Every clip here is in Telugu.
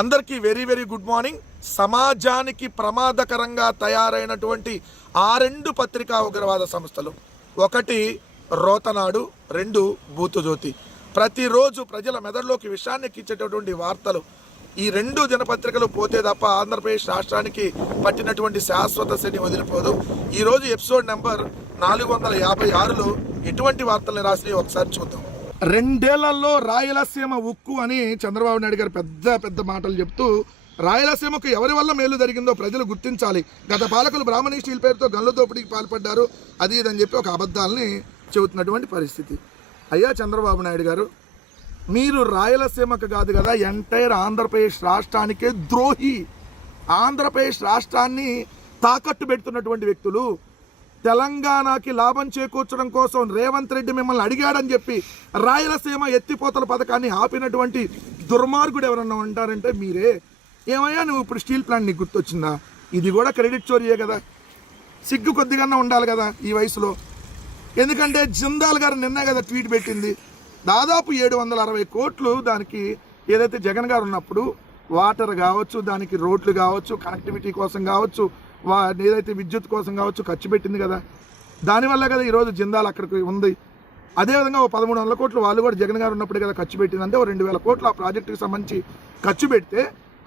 అందరికీ వెరీ వెరీ గుడ్ మార్నింగ్. సమాజానికి ప్రమాదకరంగా తయారైనటువంటి ఆ రెండు పత్రికా ఉగ్రవాద సంస్థలు, ఒకటి రోతనాడు, రెండు బూతుజ్యోతి. ప్రతిరోజు ప్రజల మెదడులోకి విషయాన్ని ఎక్కించేటటువంటి వార్తలు. ఈ రెండు దినపత్రికలు పోతే తప్ప ఆంధ్రప్రదేశ్ రాష్ట్రానికి పట్టినటువంటి శాశ్వత శని వదిలిపోదు. ఈరోజు ఎపిసోడ్ నెంబర్ 456లో ఎటువంటి వార్తల్ని రాసి ఒకసారి చూద్దాం. 2 ఏళ్లలో రాయలసీమ ఉక్కు అని చంద్రబాబు నాయుడు గారు పెద్ద పెద్ద మాటలు చెప్తూ, రాయలసీమకు ఎవరి వల్ల మేలు జరిగిందో ప్రజలు గుర్తించాలి. గత పాలకులు బ్రాహ్మణి స్టీల్ పేరుతో గనుల దోపిడీకి పాల్పడ్డారు, అది ఇదని చెప్పి ఒక అబద్ధాలని చెబుతున్నటువంటి పరిస్థితి. అయ్యా చంద్రబాబు నాయుడు గారు, మీరు రాయలసీమకు కాదు కదా, ఎంటైర్ ఆంధ్రప్రదేశ్ రాష్ట్రానికే ద్రోహి. ఆంధ్రప్రదేశ్ రాష్ట్రాన్ని తాకట్టు పెడుతున్నటువంటి వ్యక్తులు. తెలంగాణకి లాభం చేకూర్చడం కోసం రేవంత్ రెడ్డి మిమ్మల్ని అడిగాడని చెప్పి రాయలసీమ ఎత్తిపోతల పథకాన్ని ఆపినటువంటి దుర్మార్గుడు ఎవరన్నా ఉంటారంటే మీరే. ఏమయ్యా నువ్వు ఇప్పుడు స్టీల్ ప్లాంట్ నీకు గుర్తొచ్చిందా? ఇది కూడా క్రెడిట్ చోరీయే కదా. సిగ్గు కొద్దిగా ఉండాలి కదా ఈ వయసులో. ఎందుకంటే జిందాల్ గారు నిన్న కదా ట్వీట్ పెట్టింది, దాదాపు 760 కోట్లు దానికి ఏదైతే జగన్ గారు ఉన్నప్పుడు వాటర్ కావచ్చు, దానికి రోడ్లు కావచ్చు, కనెక్టివిటీ కోసం కావచ్చు, ఏదైతే విద్యుత్ కోసం కావచ్చు ఖర్చు పెట్టింది కదా. దానివల్ల కదా ఈరోజు జిందాల్ అక్కడికి ఉంది. అదేవిధంగా 1300 కోట్లు వాళ్ళు కూడా జగన్ గారు ఉన్నప్పుడే కదా ఖర్చు పెట్టింది. అంటే 2000 కోట్లు ఆ ప్రాజెక్టుకి సంబంధించి ఖర్చు పెడితే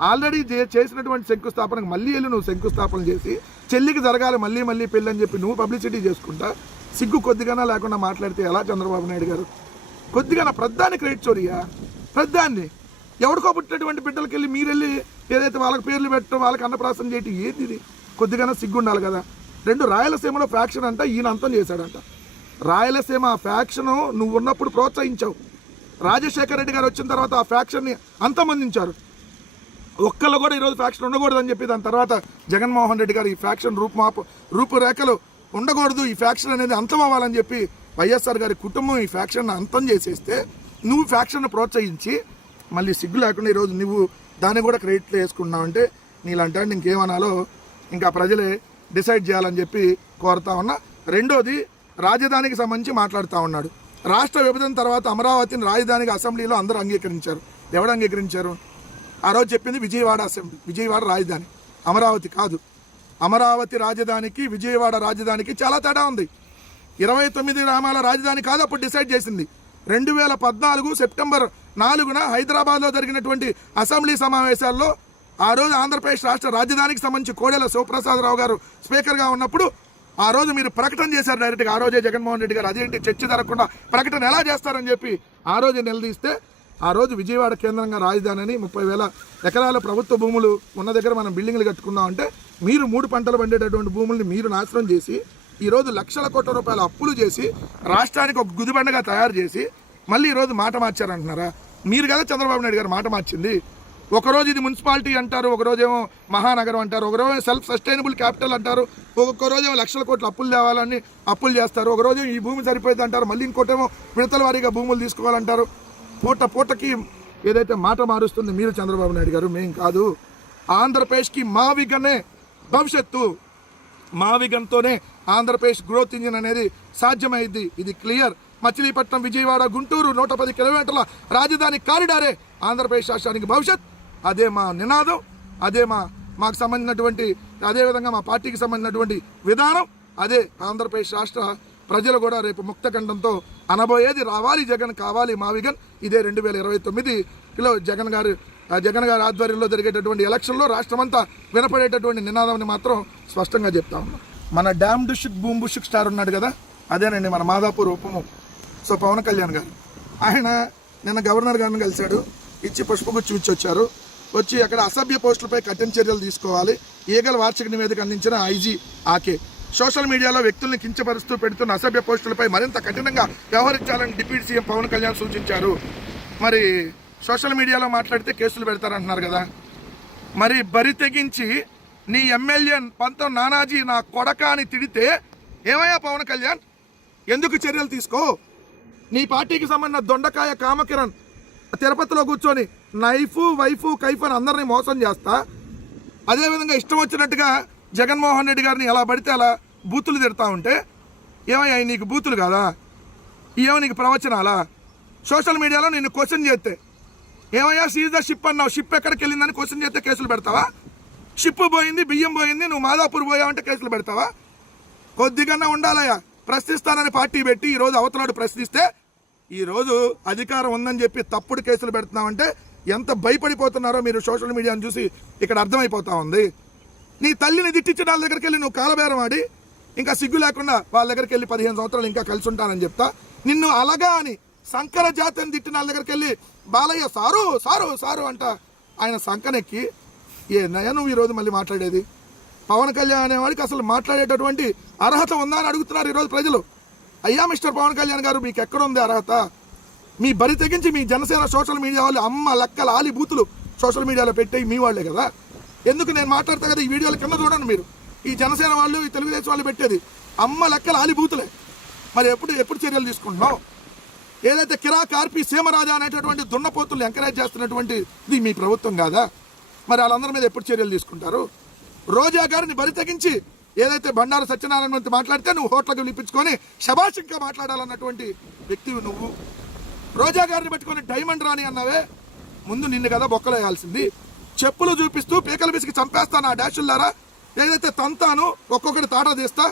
ఆల్రెడీ చేసినటువంటి శంకుస్థాపనకు మళ్ళీ వెళ్ళి నువ్వు శంకుస్థాపన చేసి చెల్లికి జరగాలి మళ్ళీ మళ్ళీ పెళ్ళి అని చెప్పి నువ్వు పబ్లిసిటీ చేసుకుంటా సిగ్గు కొద్దిగానా లేకుండా మాట్లాడితే ఎలా చంద్రబాబు నాయుడు గారు? కొద్దిగా ప్రధాని క్రెడిట్ చోరీయా? ప్రధాన్ని ఎవరికో పుట్టినటువంటి బిడ్డలకి వెళ్ళి మీరు వెళ్ళి ఏదైతే వాళ్ళకి పేర్లు పెట్టడం, వాళ్ళకి అన్నప్రాసం చేయటం ఏంది ఇది? కొద్దిగానే సిగ్గు ఉండాలి కదా. 2 రాయలసీమలో ఫ్యాక్షన్ అంట ఈయన అంతం చేశాడంట. రాయలసీమ ఫ్యాక్షను నువ్వు ఉన్నప్పుడు ప్రోత్సహించావు. రాజశేఖర రెడ్డి గారు వచ్చిన తర్వాత ఆ ఫ్యాక్షన్ని అంతమందించారు. ఒక్కళ్ళు కూడా ఈరోజు ఫ్యాక్షన్ ఉండకూడదని చెప్పి దాని తర్వాత జగన్మోహన్ రెడ్డి గారు ఈ ఫ్యాక్షన్ రూపురేఖలు ఉండకూడదు, ఈ ఫ్యాక్షన్ అనేది అంతం అవ్వాలని చెప్పి వైఎస్ఆర్ గారి కుటుంబం ఈ ఫ్యాక్షన్ అంతం చేసేస్తే నువ్వు ఫ్యాక్షన్ ప్రోత్సహించి మళ్ళీ సిగ్గు లేకుండా ఈరోజు నువ్వు దాన్ని కూడా క్రెడిట్లో వేసుకున్నావు అంటే నీలాంటి ఇంకేమనాలో ఇంకా ప్రజలే డిసైడ్ చేయాలని చెప్పి కోరుతా ఉన్నా. రెండోది, రాజధానికి సంబంధించి మాట్లాడుతూ ఉన్నాడు. రాష్ట్ర విభజన తర్వాత అమరావతిని రాజధానికి అసెంబ్లీలో అందరూ అంగీకరించారు. ఎవరు అంగీకరించారు? ఆ రోజు చెప్పింది విజయవాడ అసెంబ్లీ, విజయవాడ రాజధాని, అమరావతి కాదు. అమరావతి రాజధానికి విజయవాడ రాజధానికి చాలా తేడా ఉంది. 29 గ్రామాల రాజధాని కాదు అప్పుడు డిసైడ్ చేసింది. 2014 సెప్టెంబర్ 4న హైదరాబాద్లో జరిగినటువంటి అసెంబ్లీ సమావేశాల్లో ఆ రోజు ఆంధ్రప్రదేశ్ రాష్ట్ర రాజధానికి సంబంధించి కోడెల శివప్రసాదరావు గారు స్పీకర్గా ఉన్నప్పుడు ఆ రోజు మీరు ప్రకటన చేశారు డైరెక్ట్గా. ఆ రోజే జగన్మోహన్ రెడ్డి గారు అదేంటి చర్చ జరగకుండా ప్రకటన ఎలా చేస్తారని చెప్పి ఆ రోజు నిలదీస్తే ఆ రోజు విజయవాడ కేంద్రంగా రాజధాని అని 30,000 ఎకరాల ప్రభుత్వ భూములు ఉన్న దగ్గర మనం బిల్డింగ్లు కట్టుకున్నాం అంటే మీరు 3 పంటలు పండేటటువంటి భూముల్ని మీరు నాశనం చేసి ఈరోజు లక్షల కోట్ల రూపాయల అప్పులు చేసి రాష్ట్రానికి ఒక గుదిబండగా తయారు చేసి మళ్ళీ ఈరోజు మాట మార్చారంటున్నారా? మీరు కదా చంద్రబాబు నాయుడు గారు మాట మార్చింది. ఒకరోజు ఇది మున్సిపాలిటీ అంటారు, ఒకరోజేమో మహానగరం అంటారు, ఒకరోజు సెల్ఫ్ సస్టైనబుల్ క్యాపిటల్ అంటారు, ఒక్కొక్కరోజేమో లక్షల కోట్ల అప్పులు తేవాలని అప్పులు చేస్తారు, ఒకరోజు ఈ భూమి సరిపోయింది అంటారు, మళ్ళీ ఇంకోటేమో విడతల వారీగా భూములు తీసుకోవాలంటారు. పూటకి ఏదైతే మాట మారుస్తుంది మీరు చంద్రబాబు నాయుడు గారు, మేం కాదు. ఆంధ్రప్రదేశ్కి మా విగనే భవిష్యత్తు, మా విగన్తోనే ఆంధ్రప్రదేశ్ గ్రోత్ ఇంజిన్ అనేది సాధ్యమైంది. ఇది క్లియర్. మచిలీపట్నం, విజయవాడ, గుంటూరు 110 కిలోమీటర్ల రాజధాని కారిడారే ఆంధ్రప్రదేశ్ రాష్ట్రానికి భవిష్యత్. అదే మా నినాదం, అదే మాకు సంబంధించినటువంటి, అదేవిధంగా మా పార్టీకి సంబంధించినటువంటి విధానం. అదే ఆంధ్రప్రదేశ్ రాష్ట్ర ప్రజలు కూడా రేపు ముక్తకంఠంతో అనబోయేది. రావాలి జగన్, కావాలి మా విగన్. ఇదే 2029లో జగన్ గారి ఆధ్వర్యంలో జరిగేటటువంటి ఎలక్షన్లో రాష్ట్రమంతా వినపడేటటువంటి నినాదాన్ని మాత్రం స్పష్టంగా చెప్తా ఉన్నాం. మన డ్యామ్ బుషుక్ బూమ్ బుషుక్ స్టార్ ఉన్నాడు కదా, అదేనండి మన మాదాపూర్ ఉపము. సో పవన్ కళ్యాణ్ గారు ఆయన నిన్న గవర్నర్ గారిని కలిశాడు, ఇచ్చి పుష్పగుచ్చం ఇచ్చి వచ్చారు. వచ్చి అక్కడ అసభ్య పోస్టులపై కఠిన చర్యలు తీసుకోవాలి. ఈగల వార్షిక నివేదిక అందించిన ఐజీ ఆకే. సోషల్ మీడియాలో వ్యక్తుల్ని కించపరుస్తూ పెడుతున్న అసభ్య పోస్టులపై మరింత కఠినంగా వ్యవహరించాలని డిప్యూటీ సీఎం పవన్ కళ్యాణ్ సూచించారు. మరి సోషల్ మీడియాలో మాట్లాడితే కేసులు పెడతారంటున్నారు కదా. మరి బరి తెగించి నీ ఎమ్మెల్యే పంతం నానాజీ నా కొడక అని తిడితే ఏమయ్యా పవన్ కళ్యాణ్, ఎందుకు చర్యలు తీసుకో? నీ పార్టీకి సంబంధించిన దొండకాయ కామకిరణ్ తిరుపతిలో కూర్చొని వైఫ్ కైఫ్ అని అందరినీ మోసం చేస్తా, అదేవిధంగా ఇష్టం వచ్చినట్టుగా జగన్మోహన్ రెడ్డి గారిని ఎలా పడితే అలా బూతులు తిడతా ఉంటే ఏమయ్యా నీకు బూతులు కాదా? ఏమో నీకు ప్రవచనాలా? సోషల్ మీడియాలో నిన్ను క్వశ్చన్ చేస్తే ఏమయ్యా సీజ్ ద షిప్ అన్నావు, షిప్ ఎక్కడికి వెళ్ళిందని క్వశ్చన్ చేస్తే కేసులు పెడతావా? షిప్ పోయింది, బియ్యం పోయింది, నువ్వు మాదాపూర్ పోయావంటే కేసులు పెడతావా? కొద్దిగా ఉండాలయ్యా. ప్రశ్నిస్తానని పార్టీ పెట్టి ఈరోజు అవతలాడు ప్రశ్నిస్తే ఈరోజు అధికారం ఉందని చెప్పి తప్పుడు కేసులు పెడుతున్నామంటే ఎంత భయపడిపోతున్నారో మీరు సోషల్ మీడియాను చూసి ఇక్కడ అర్థమైపోతా ఉంది. నీ తల్లిని తిట్టించిన వాళ్ళ దగ్గరికి వెళ్ళి నువ్వు కాలబేరం ఆడి ఇంకా సిగ్గు లేకుండా వాళ్ళ దగ్గరికి వెళ్ళి 15 సంవత్సరాలు ఇంకా కలిసి ఉంటానని చెప్తా. నిన్ను అలాగా అని శంకర జాతిని తిట్టిన వాళ్ళ దగ్గరికి వెళ్ళి బాలయ్య సారు సారు సారు అంట ఆయన సంకనెక్కి ఏ నయ నువ్వు ఈరోజు మళ్ళీ మాట్లాడేది? పవన్ కళ్యాణ్ అనేవాడికి అసలు మాట్లాడేటటువంటి అర్హత ఉందా అని అడుగుతున్నారు ఈరోజు ప్రజలు. అయ్యా మిస్టర్ పవన్ కళ్యాణ్ గారు, మీకు ఎక్కడ ఉంది అర్హత? మీ బరి తెగించి మీ జనసేన సోషల్ మీడియా వాళ్ళు అమ్మ లెక్కల ఆలి బూతులు సోషల్ మీడియాలో పెట్టే మీ వాళ్ళే కదా. ఎందుకు నేను మాట్లాడతా కదా, ఈ వీడియోల కింద చూడండి మీరు. ఈ జనసేన వాళ్ళు ఈ తెలుగుదేశం వాళ్ళు పెట్టేది అమ్మ లెక్కల ఆలి బూతులే. మరి ఎప్పుడు చర్యలు తీసుకుంటున్నావు? ఏదైతే కిరా కార్పి సీమరాజా అనేటటువంటి దున్నపోతులు ఎంకరేజ్ చేస్తున్నటువంటి ఇది మీ ప్రభుత్వం కాదా? మరి వాళ్ళందరి మీద ఎప్పుడు చర్యలు తీసుకుంటారు? రోజా గారిని బరి తెగించి ఏదైతే బండారు సత్యనారాయణ మాట్లాడితే నువ్వు హోటల్కి పిలిపించుకొని శభాష్ ఇంకా మాట్లాడాలన్నటువంటి వ్యక్తివి నువ్వు. రోజా గారిని పట్టుకొని డైమండ్ రాని అన్నావే, ముందు నిన్ను కదా బొక్కలు వేయాల్సింది. చెప్పులు చూపిస్తూ పీకలు పిసికి చంపేస్తాను ఆ డాషుల్లారా, ఏదైతే తంతాను ఒక్కొక్కటి తాటా తీస్తా,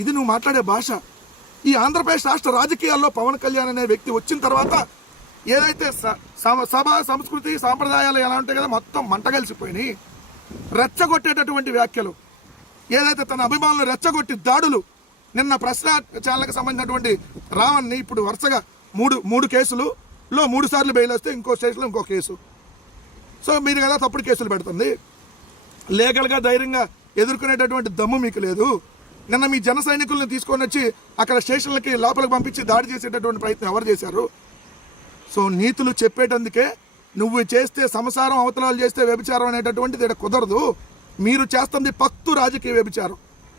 ఇది నువ్వు మాట్లాడే భాష. ఈ ఆంధ్రప్రదేశ్ రాష్ట్ర రాజకీయాల్లో పవన్ కళ్యాణ్ అనే వ్యక్తి వచ్చిన తర్వాత ఏదైతే సభ సంస్కృతి సాంప్రదాయాలు ఎలా ఉంటాయి కదా మొత్తం మంటగలిసిపోయినాయి. రెచ్చగొట్టేటటువంటి వ్యాఖ్యలు, ఏదైతే తన అభిమానులు రెచ్చగొట్టి దాడులు, నిన్న ప్రశ్న ఛానల్కి సంబంధించినటువంటి రావణ్ని ఇప్పుడు వరుసగా మూడు కేసులలో 3 సార్లు బెయిల్ వస్తే ఇంకో స్టేషన్లో ఇంకో కేసు. సో మీరు కదా తప్పుడు కేసులు పెడుతుంది. లీగల్గా ధైర్యంగా ఎదుర్కొనేటటువంటి దమ్ము మీకు లేదు. నిన్న మీ జన సైనికులను తీసుకొని వచ్చి అక్కడ స్టేషన్లకి లోపలికి పంపించి దాడి చేసేటటువంటి ప్రయత్నం ఎవరు చేశారు? సో నీతులు చెప్పేటందుకే నువ్వు చేస్తే సంసారం, అవతలాలు చేస్తే వ్యభిచారం అనేటటువంటిది ఇక్కడ కుదరదు. మీరు చేస్తుంది పక్తు రాజకీయ వ్యభిచారం.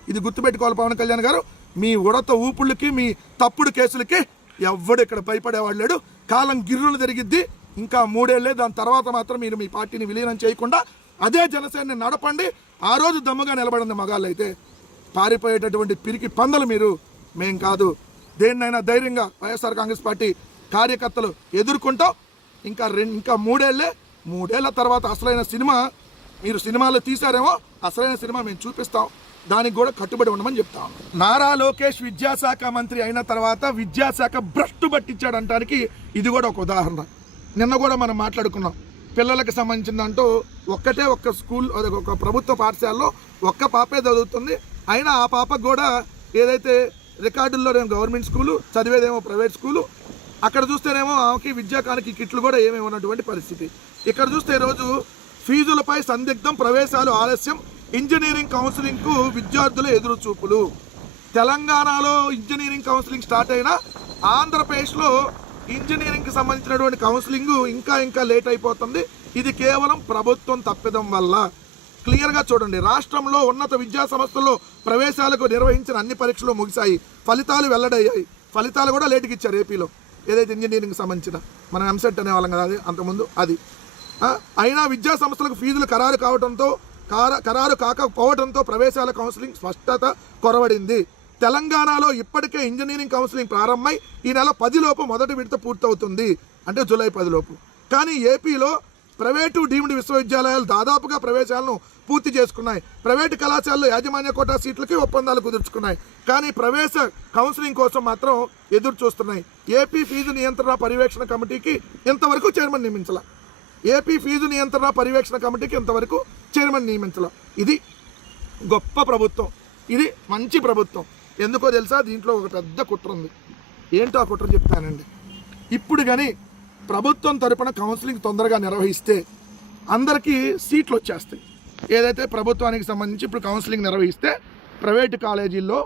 ఇది గుర్తుపెట్టుకోవాలి పవన్ కళ్యాణ్ గారు. మీ ఉడత ఊపుళ్ళకి, మీ తప్పుడు కేసులకి ఎవ్వడు ఇక్కడ భయపడేవాడు లేడు. కాలం గిర్రులు జరిగిద్ది. ఇంకా 3 ఏళ్లే, దాని తర్వాత మాత్రం మీరు మీ పార్టీని విలీనం చేయకుండా అదే జనసేనని నడపండి. ఆ రోజు దమ్ముగా నిలబడింది మగాళ్ళు అయితే. పారిపోయేటటువంటి పిరికి పందలు మీరు, మేం కాదు. దేన్నైనా ధైర్యంగా వైఎస్ఆర్ కాంగ్రెస్ పార్టీ కార్యకర్తలు ఎదుర్కొంటాం. ఇంకా 3 ఏళ్లే. 3 ఏళ్ల తర్వాత అసలైన సినిమా, మీరు సినిమాలో తీశారేమో, అసలైన సినిమా మేము చూపిస్తాం. దానికి కూడా కట్టుబడి ఉండమని చెప్తాం. నారా లోకేష్ విద్యాశాఖ మంత్రి అయిన తర్వాత విద్యాశాఖ భ్రష్టు పట్టించాడంటానికి ఇది కూడా ఒక ఉదాహరణ. నిన్న కూడా మనం మాట్లాడుకున్నాం. పిల్లలకు సంబంధించిందంటూ ఒక్క స్కూల్, ఒక ప్రభుత్వ పాఠశాలలో ఒక్క పాపే చదువుతుంది. అయినా ఆ పాపకు కూడా ఏదైతే రికార్డుల్లో గవర్నమెంట్ స్కూలు, చదివేదేమో ప్రైవేట్ స్కూలు. అక్కడ చూస్తేనేమో ఆమెకి విద్యాకానికి కిట్లు కూడా ఏమేమి ఉన్నటువంటి పరిస్థితి. ఇక్కడ చూస్తే ఈరోజు ఫీజులపై సందిగ్ధం, ప్రవేశాలు ఆలస్యం, ఇంజనీరింగ్ కౌన్సిలింగ్కు విద్యార్థుల ఎదురు చూపులు. తెలంగాణలో ఇంజనీరింగ్ కౌన్సిలింగ్ స్టార్ట్ అయినా ఆంధ్రప్రదేశ్లో ఇంజనీరింగ్కి సంబంధించినటువంటి కౌన్సిలింగ్ ఇంకా లేట్ అయిపోతుంది. ఇది కేవలం ప్రభుత్వం తప్పిదం వల్ల. క్లియర్గా చూడండి, రాష్ట్రంలో ఉన్నత విద్యా సంస్థల్లో ప్రవేశాలకు నిర్వహించిన అన్ని పరీక్షలు ముగిశాయి. ఫలితాలు వెల్లడయ్యాయి. ఫలితాలు కూడా లేటుకి ఇచ్చారు ఏపీలో. ఏదైతే ఇంజనీరింగ్కి సంబంధించిన మనం ఎంసెట్ అనేవాళ్ళం కదా, అది అంతకుముందు అది. అయినా విద్యా సంస్థలకు ఫీజులు ఖరారు కాకపోవడంతో ప్రవేశాల కౌన్సిలింగ్ స్పష్టత కొరవడింది. తెలంగాణలో ఇప్పటికే ఇంజనీరింగ్ కౌన్సిలింగ్ ప్రారంభమై ఈ నెల 10 లోపు మొదటి విడత పూర్తవుతుంది, అంటే జూలై 10 లోపు. కానీ ఏపీలో ప్రైవేటు డీమ్డ్ విశ్వవిద్యాలయాలు దాదాపుగా ప్రవేశాలను పూర్తి చేసుకున్నాయి. ప్రైవేటు కళాశాలలు యాజమాన్య కోటా సీట్లకి ఒప్పందాలు కుదుర్చుకున్నాయి. కానీ ప్రవేశ కౌన్సిలింగ్ కోసం మాత్రం ఎదురు చూస్తున్నాయి. ఏపీ ఫీజు నియంత్రణ పర్యవేక్షణ కమిటీకి ఇంతవరకు చైర్మన్ నియమించాల. ఇది గొప్ప ప్రభుత్వం, ఇది మంచి ప్రభుత్వం. ఎందుకో తెలుసా? దీంట్లో ఒక పెద్ద కుట్ర ఉంది. ఏంటో ఆ కుట్ర చెప్తానండి. ఇప్పుడు కానీ ప్రభుత్వం తరపున కౌన్సిలింగ్ తొందరగా నిర్వహిస్తే అందరికీ సీట్లు వచ్చేస్తాయి. ఏదైతే ప్రభుత్వానికి సంబంధించి ఇప్పుడు కౌన్సిలింగ్ నిర్వహిస్తే ప్రైవేటు కాలేజీల్లో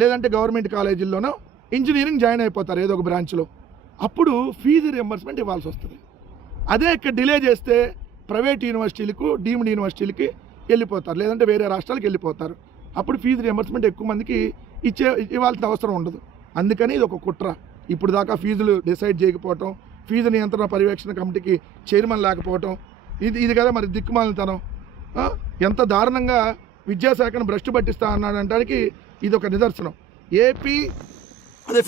లేదంటే గవర్నమెంట్ కాలేజీల్లోనో ఇంజనీరింగ్ జాయిన్ అయిపోతారు ఏదో ఒక బ్రాంచ్లో. అప్పుడు ఫీజు రియంబర్స్మెంట్ ఇవ్వాల్సి వస్తుంది. అదే ఇక్కడ డిలే చేస్తే ప్రైవేట్ యూనివర్సిటీలకు, డీమ్డ్ యూనివర్సిటీలకి వెళ్ళిపోతారు, లేదంటే వేరే రాష్ట్రాలకు వెళ్ళిపోతారు. అప్పుడు ఫీజు రియంబర్స్మెంట్ ఎక్కువ మందికి ఇవ్వాల్సిన అవసరం ఉండదు. అందుకని ఇది ఒక కుట్ర. ఇప్పుడు దాకా ఫీజులు డిసైడ్ చేయకపోవటం, ఫీజు నియంత్రణ పర్యవేక్షణ కమిటీకి చైర్మన్ లేకపోవటం, ఇది కదా మరి దిక్కుమాలితనం. ఎంత దారుణంగా విద్యాశాఖను భ్రష్టు పట్టిస్తా అన్నాడంటానికి ఇది ఒక నిదర్శనం. ఏపీ అదే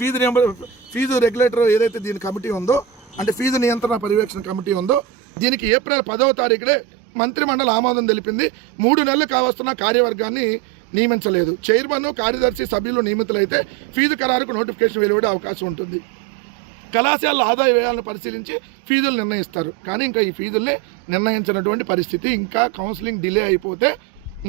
ఫీజు రెగ్యులేటర్ ఏదైతే దీని కమిటీ ఉందో అంటే ఫీజు నియంత్రణ పర్యవేక్షణ కమిటీ ఉందో దీనికి ఏప్రిల్ 10వ తారీఖునే మంత్రిమండలి ఆమోదం తెలిపింది. 3 నెలలు కావస్తున్న కార్యవర్గాన్ని నియమించలేదు. చైర్మన్, కార్యదర్శి, సభ్యులు నియమితులైతే ఫీజు ఖరారుకు నోటిఫికేషన్ వెలువడే అవకాశం ఉంటుంది. కళాశాలల ఆదాయ వ్యయాలను పరిశీలించి ఫీజులు నిర్ణయిస్తారు. కానీ ఇంకా ఈ ఫీజుల్ని నిర్ణయించినటువంటి పరిస్థితి. ఇంకా కౌన్సిలింగ్ డిలే అయిపోతే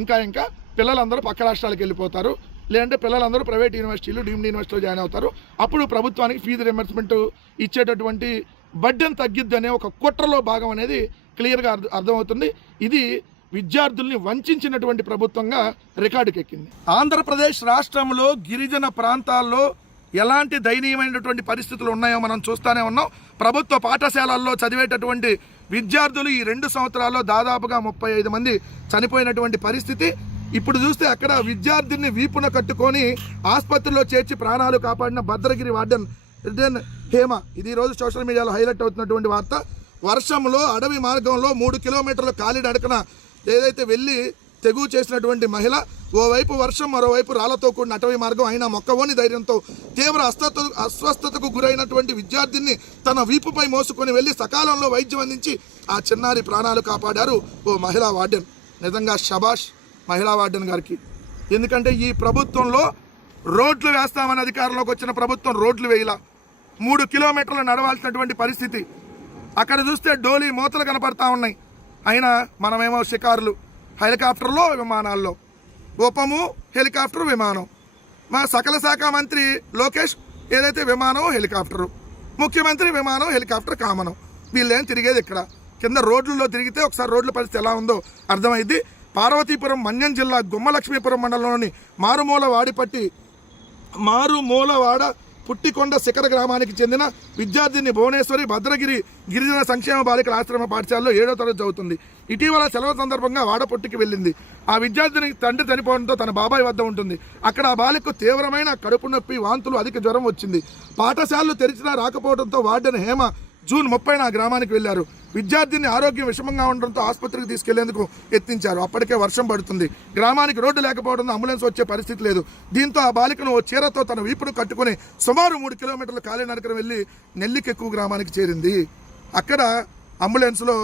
ఇంకా పిల్లలందరూ పక్క రాష్ట్రాలకు వెళ్ళిపోతారు. లేదంటే పిల్లలందరూ ప్రైవేట్ యూనివర్సిటీలు, డీమ్డ్ యూనివర్సిటీలో జాయిన్ అవుతారు. అప్పుడు ప్రభుత్వానికి ఫీజు రింబర్స్మెంట్ ఇచ్చేటటువంటి బడ్డెన్ తగ్గిద్ది అనే ఒక కుట్రలో భాగం అనేది క్లియర్గా అర్థమవుతుంది. ఇది విద్యార్థుల్ని వంచినటువంటి ప్రభుత్వంగా రికార్డుకి ఎక్కింది. ఆంధ్రప్రదేశ్ రాష్ట్రంలో గిరిజన ప్రాంతాల్లో ఎలాంటి దయనీయమైనటువంటి పరిస్థితులు ఉన్నాయో మనం చూస్తూనే ఉన్నాం. ప్రభుత్వ పాఠశాలల్లో చదివేటటువంటి విద్యార్థులు ఈ 2 సంవత్సరాల్లో దాదాపుగా 35 మంది చనిపోయినటువంటి పరిస్థితి. ఇప్పుడు చూస్తే అక్కడ విద్యార్థిని వీపున కట్టుకొని ఆసుపత్రిలో చేర్చి ప్రాణాలు కాపాడిన భద్రగిరి వార్డెన్ హేమ. ఇది ఈరోజు సోషల్ మీడియాలో హైలైట్ అవుతున్నటువంటి వార్త. వర్షంలో అడవి మార్గంలో 3 కిలోమీటర్ల కాలినడకన ఏదైతే వెళ్ళి తెగువ చేసినటువంటి మహిళ, ఓవైపు వర్షం మరోవైపు రాళ్లతో కూడిన అటవీ మార్గం అయినా మొక్కవోని ధైర్యంతో తీవ్ర అస్వస్థతకు గురైనటువంటి విద్యార్థిని తన వీపుపై మోసుకొని వెళ్ళి సకాలంలో వైద్యం అందించి ఆ చిన్నారి ప్రాణాలు కాపాడారు ఓ మహిళా వార్డెన్. నిజంగా శబాష్ మహిళా వార్డెన్ గారికి. ఎందుకంటే ఈ ప్రభుత్వంలో రోడ్లు వేస్తామని అధికారంలోకి వచ్చిన ప్రభుత్వం రోడ్లు వేయలా. 3 కిలోమీటర్లు నడవాల్సినటువంటి పరిస్థితి. అక్కడ చూస్తే డోలీ మూతలు కనపడతా ఉన్నాయి. అయినా మనమేమో షికారులు హెలికాప్టర్లో, విమానాల్లో. ఉపము హెలికాప్టర్, విమానం. మా సకల శాఖ మంత్రి లోకేష్ ఏదైతే విమానం, హెలికాప్టరు, ముఖ్యమంత్రి విమానం, హెలికాప్టర్ కామనం. వీళ్ళేం తిరిగేది ఇక్కడ కింద రోడ్లలో తిరిగితే ఒకసారి రోడ్ల పరిస్థితి ఎలా ఉందో అర్థమైంది. పార్వతీపురం మన్యం జిల్లా గుమ్మలక్ష్మీపురం మండలంలోని మారుమూలవాడ పుట్టికొండ శిఖర గ్రామానికి చెందిన విద్యార్థిని భువనేశ్వరి భద్రగిరి గిరిజన సంక్షేమ బాలికల ఆశ్రమ పాఠశాలలో 7వ తరగతి చదువుతుంది. ఇటీవల సెలవు సందర్భంగా వాడపొట్టికి వెళ్ళింది. ఆ విద్యార్థిని తండ్రి చనిపోవడంతో తన బాబాయ్ వద్ద ఉంటుంది. అక్కడ ఆ బాలికకు తీవ్రమైన కడుపు నొప్పి, వాంతులు, అధిక జ్వరం వచ్చింది. పాఠశాలలు తెరిచినా రాకపోవడంతో వార్డెన్ హేమ జూన్ 30న ఆ గ్రామానికి వెళ్లారు. విద్యార్థిని ఆరోగ్యం విషమంగా ఉండడంతో ఆసుపత్రికి తీసుకెళ్లేందుకు యత్నించారు. అప్పటికే వర్షం పడుతుంది. గ్రామానికి రోడ్డు లేకపోవడంతో అంబులెన్స్ వచ్చే పరిస్థితి లేదు. దీంతో ఆ బాలికను ఓ చీరతో తన వీపును కట్టుకుని సుమారు 3 కిలోమీటర్ల కాలినడకన వెళ్లి నెల్లికెక్కు గ్రామానికి చేరింది. అక్కడ అంబులెన్స్లో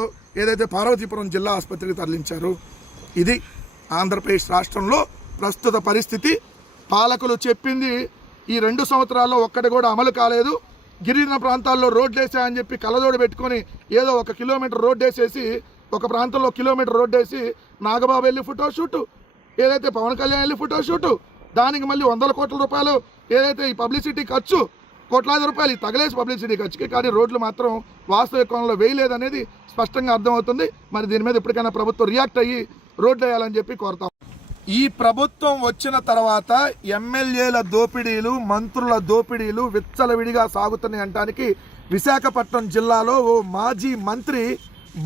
ఏదైతే పార్వతీపురం జిల్లా ఆసుపత్రికి తరలించారు. ఇది ఆంధ్రప్రదేశ్ రాష్ట్రంలో ప్రస్తుత పరిస్థితి. పాలకులు చెప్పింది ఈ 2 సంవత్సరాల్లో ఒక్కటి కూడా అమలు కాలేదు. గిరిజన ప్రాంతాల్లో రోడ్లు వేసాయని చెప్పి కళ్ళజోడు పెట్టుకొని ఏదో 1 కిలోమీటర్ రోడ్డు వేసేసి, ఒక ప్రాంతంలో కిలోమీటర్ రోడ్డు వేసి నాగబాబు వెళ్ళి ఫోటోషూటు, ఏదైతే పవన్ కళ్యాణ్ వెళ్ళి ఫోటోషూటు, దానికి మళ్ళీ 100 కోట్ల రూపాయలు ఏదైతే ఈ పబ్లిసిటీ ఖర్చు, కోట్లాది రూపాయలు తగలేసి పబ్లిసిటీ ఖర్చుకి, కానీ రోడ్లు మాత్రం వాస్తవ కోణంలో వేయలేదనేది స్పష్టంగా అర్థమవుతుంది. మరి దీని మీద ఇప్పటికైనా ప్రభుత్వం రియాక్ట్ అయ్యి రోడ్లు వేయాలని చెప్పి కోరుతాం. ఈ ప్రభుత్వం వచ్చిన తర్వాత ఎమ్మెల్యేల దోపిడీలు, మంత్రుల దోపిడీలు విచ్చలవిడిగా సాగుతున్నాయి అంటానికి విశాఖపట్నం జిల్లాలో ఓ మాజీ మంత్రి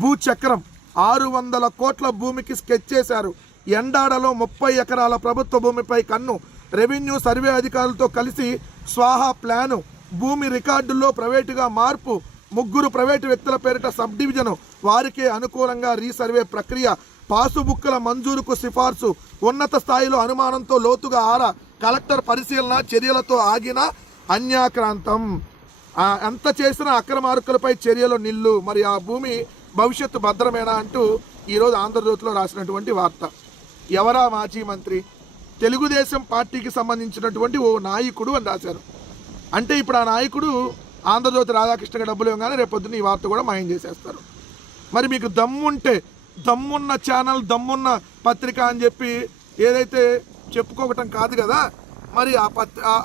భూచక్రం 600 కోట్ల భూమికి స్కెచ్ చేశారు. ఎండాడలో 30 ఎకరాల ప్రభుత్వ భూమిపై కన్ను. రెవెన్యూ సర్వే అధికారులతో కలిసి స్వాహా ప్లాను. భూమి రికార్డుల్లో ప్రైవేటుగా మార్పు. 3 ప్రైవేటు వ్యక్తుల పేరిట సబ్ డివిజను. వారికే అనుకూలంగా రీసర్వే ప్రక్రియ. పాసుబుక్కుల మంజూరుకు సిఫార్సు. ఉన్నత స్థాయిలో అనుమానంతో లోతుగా ఆరా. కలెక్టర్ పరిశీలన చర్యలతో ఆగిన అన్యాక్రాంతం. ఎంత చేసినా అక్రమార్కులపై చర్యలు నిల్లు. మరి ఆ భూమి భవిష్యత్తు భద్రమేనా అంటూ ఈరోజు ఆంధ్రజ్యోతిలో రాసినటువంటి వార్త. ఎవరా మాజీ మంత్రి? తెలుగుదేశం పార్టీకి సంబంధించినటువంటి ఓ నాయకుడు అని రాశారు. అంటే ఇప్పుడు ఆ నాయకుడు ఆంధ్రజ్యోతి రాధాకృష్ణగా డబ్బులు ఇవ్వగానే రేపొద్దున ఈ వార్త కూడా మాయం చేసేస్తారు. మరి మీకు దమ్ముంటే, దమ్మున్న ఛానల్, దమ్మున్న పత్రిక అని చెప్పి ఏదైతే చెప్పుకోవటం కాదు కదా, మరి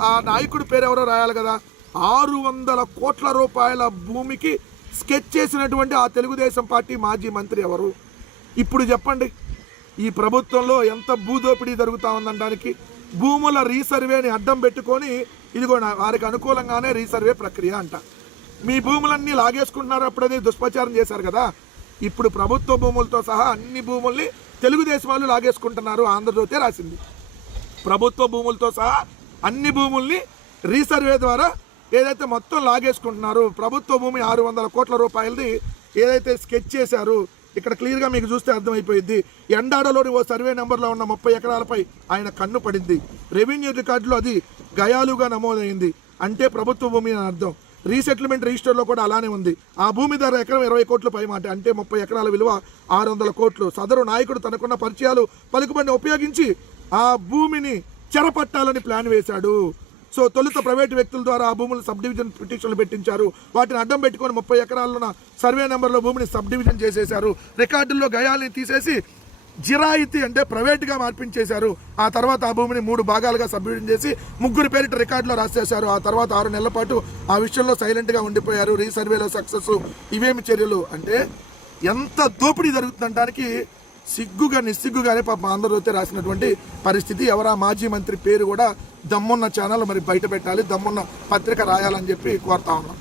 ఆ నాయకుడి పేరు ఎవరో రాయాలి కదా. 600 కోట్ల రూపాయల భూమికి స్కెచ్ చేసినటువంటి ఆ తెలుగుదేశం పార్టీ మాజీ మంత్రి ఎవరు? ఇప్పుడు చెప్పండి, ఈ ప్రభుత్వంలో ఎంత భూదోపిడీ జరుగుతూ ఉందనడానికి. భూముల రీసర్వేని అడ్డం పెట్టుకొని ఇదిగో వారికి అనుకూలంగానే రీసర్వే ప్రక్రియ అంట. మీ భూములన్నీ లాగేసుకుంటున్నారు, అప్పుడది దుష్ప్రచారం చేశారు కదా. ఇప్పుడు ప్రభుత్వ భూములతో సహా అన్ని భూముల్ని తెలుగుదేశం వాళ్ళు లాగేసుకుంటున్నారు. ఆంధ్రజ్యోతి రాసింది. ప్రభుత్వ భూములతో సహా అన్ని భూముల్ని రీసర్వే ద్వారా ఏదైతే మొత్తం లాగేసుకుంటున్నారు. ప్రభుత్వ భూమి 600 కోట్ల రూపాయలది ఏదైతే స్కెచ్ చేశారు, ఇక్కడ క్లియర్గా మీకు చూస్తే అర్థమైపోయింది. ఎండాడలోని ఓ సర్వే నెంబర్లో ఉన్న 30 ఎకరాలపై ఆయన కన్ను పడింది. రెవెన్యూ రికార్డులో అది గయాలుగా నమోదైంది. అంటే ప్రభుత్వ భూమి అని అర్థం. రీసెటిల్మెంట్ రిజిస్టర్లో కూడా అలానే ఉంది. ఆ భూమి ధర ఎకరం 20 కోట్ల పై మాట, అంటే 30 ఎకరాల విలువ 600 కోట్లు. సదరు నాయకుడు తనకున్న పరిచయాలు పలుకుబడిని ఉపయోగించి ఆ భూమిని చెరపట్టాలని ప్లాన్ వేశాడు. సో తొలుత ప్రైవేటు వ్యక్తుల ద్వారా ఆ భూములు సబ్ డివిజన్ పిటిషన్లు పెట్టించారు. వాటిని అడ్డం పెట్టుకొని 30 ఎకరాల సర్వే నెంబర్లో భూమిని సబ్ డివిజన్ చేసేశారు. రికార్డుల్లో గయాల్ని తీసేసి జిరాయితీ అంటే ప్రైవేట్గా మార్పించేశారు. ఆ తర్వాత ఆ భూమిని 3 భాగాలుగా సబ్ డివిజన్ చేసి 3 పేరిట రికార్డులో రాసేశారు. ఆ తర్వాత 6 నెలల పాటు ఆ విషయంలో సైలెంట్గా ఉండిపోయారు. రీసర్వేలో సక్సెస్. ఇవేమి చర్యలు అంటే ఎంత దోపిడీ జరుగుతుందనడానికి సిగ్గుగా నిస్సిగ్గుగానే పాప ఆంధ్రజ్యోతి రాసినటువంటి పరిస్థితి. ఎవరా మాజీ మంత్రి పేరు కూడా దమ్మున్న ఛానల్ మరి బయట పెట్టాలి, దమ్మున్న పత్రిక రాయాలని చెప్పి కోరుతా ఉన్నాం.